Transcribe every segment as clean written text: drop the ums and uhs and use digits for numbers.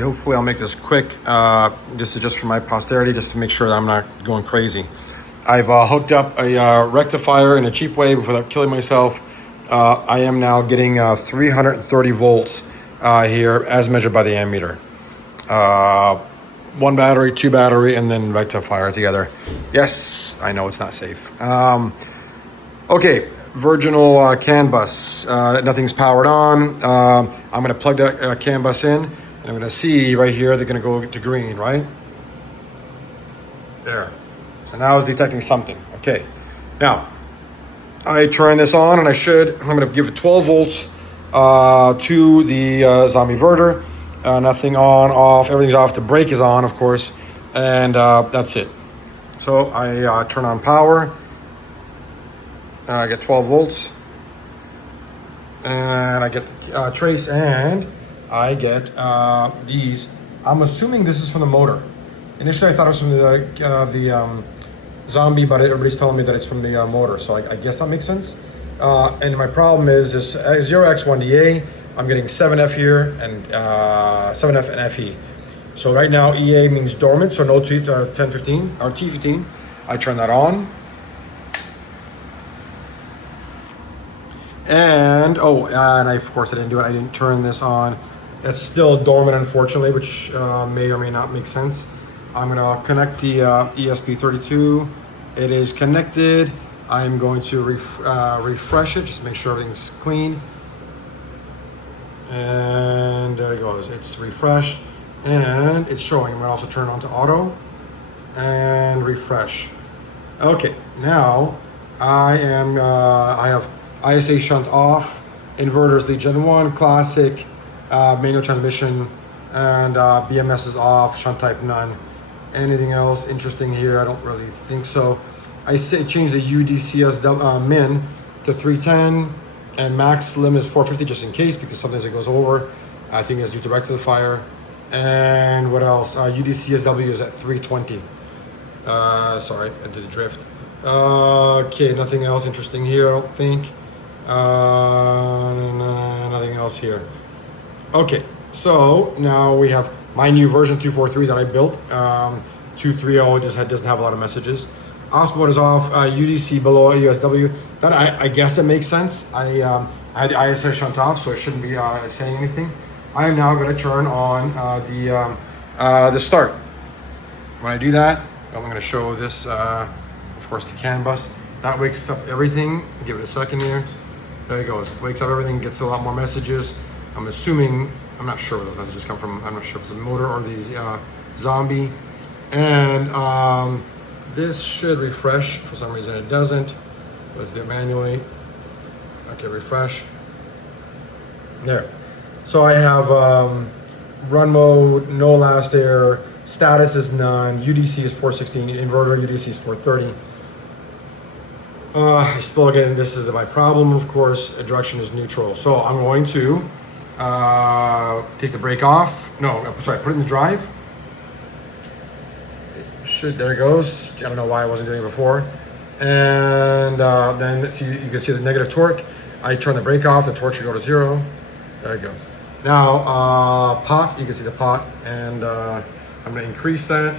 Hopefully I'll make this quick. This is just for my posterity, just to make sure that I'm not going crazy. I've hooked up a rectifier in a cheap way without killing myself. I am now getting 330 volts here as measured by the ammeter. One battery, two battery, and then rectifier together. Yes, I know it's not safe. Okay, virginal CANBUS. Nothing's powered on. I'm gonna plug the CANBUS in. And I'm gonna see right here, they're gonna go to green, right? There. So now it's detecting something. Okay. Now, I turn this on and I'm gonna give it 12 volts to the zombie Verter. Nothing on, off, everything's off. The brake is on, of course. And that's it. So I turn on power. I get 12 volts. And I get trace and I get these. I'm assuming this is from the motor. Initially, I thought it was from the zombie, but everybody's telling me that it's from the motor. So I guess that makes sense. And my problem is this 0x1DA. I'm getting 7F here and 7F and FE. So right now EA means dormant, so no T1015 or T15. I turn that on. And and of course I didn't do it. I didn't turn this on. It's still dormant, unfortunately, which may or may not make sense. I'm gonna connect the ESP32. It is connected. I'm going to refresh it, just to make sure everything's clean. And there it goes. It's refreshed and it's showing. I'm gonna also turn it on to auto and refresh. Okay, now I have ISA shunt off, inverters lead gen 1, classic, manual transmission, and BMS is off, shunt type none. Anything else interesting here? I don't really think so. I change the UDCS min to 310 and max limit is 450 just in case, because sometimes it goes over. I think it's due to rectifier. And what else? UDCSW is at 320. Sorry, I did a drift. Okay, nothing else interesting here, I don't think. Nothing else here. Okay, so now we have my new version 243 that I built. 230 doesn't have a lot of messages. Osmo mode is off. UDC below USW. That I guess it makes sense. I had the ISA shunt off, so it shouldn't be saying anything. I am now going to turn on the start. When I do that, I'm going to show this. Of course, the CAN bus. That wakes up everything. Give it a second here. There it goes. Wakes up everything, gets a lot more messages. I'm assuming, I'm not sure where those messages come from. I'm not sure if it's the motor or the zombie. And this should refresh. For some reason it doesn't. Let's do it manually. Okay, refresh. There. So I have run mode, no last air, status is none, UDC is 416, inverter UDC is 430. I still, again, this is my problem, of course. Direction is neutral. So I'm going to take the brake off. No, sorry, put it in the drive. There it goes. I don't know why I wasn't doing it before. And then you can see the negative torque. I turn the brake off, the torque should go to 0. There it goes. Now, pot, you can see the pot, and I'm gonna increase that.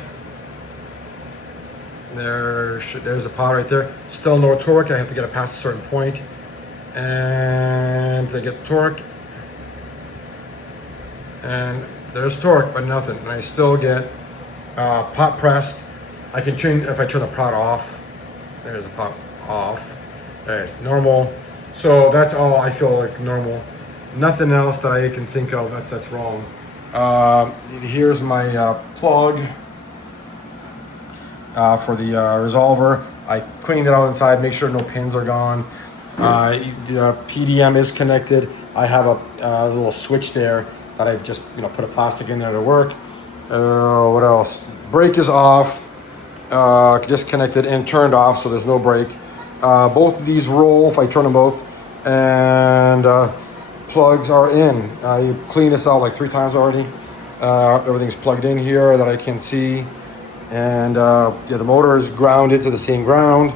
There's the pot right there. Still no torque. I have to get it past a certain point, and to get torque. And there's torque, but nothing. And I still get pot pressed. I can change if I turn the pot off. There's the pot off. There's normal. So that's all I feel like normal. Nothing else that I can think of that's wrong. Here's my plug. For the resolver. I cleaned it all inside, make sure no pins are gone. The PDM is connected. I have a little switch there that I've just put a plastic in there to work. What else? Brake is off, disconnected and turned off, so there's no brake. Both of these roll if I turn them both, and plugs are in. I cleaned this out like 3 times already. Everything's plugged in here that I can see. And yeah, the motor is grounded to the same ground.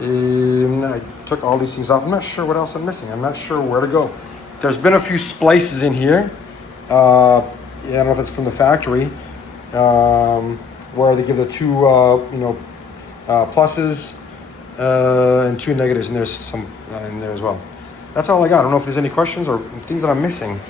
I took all these things off. I'm not sure what else I'm missing. I'm not sure where to go. There's been a few splices in here. I don't know if it's from the factory, where they give the two pluses and two negatives, and there's some in there as well. That's all I got. I don't know if there's any questions or things that I'm missing.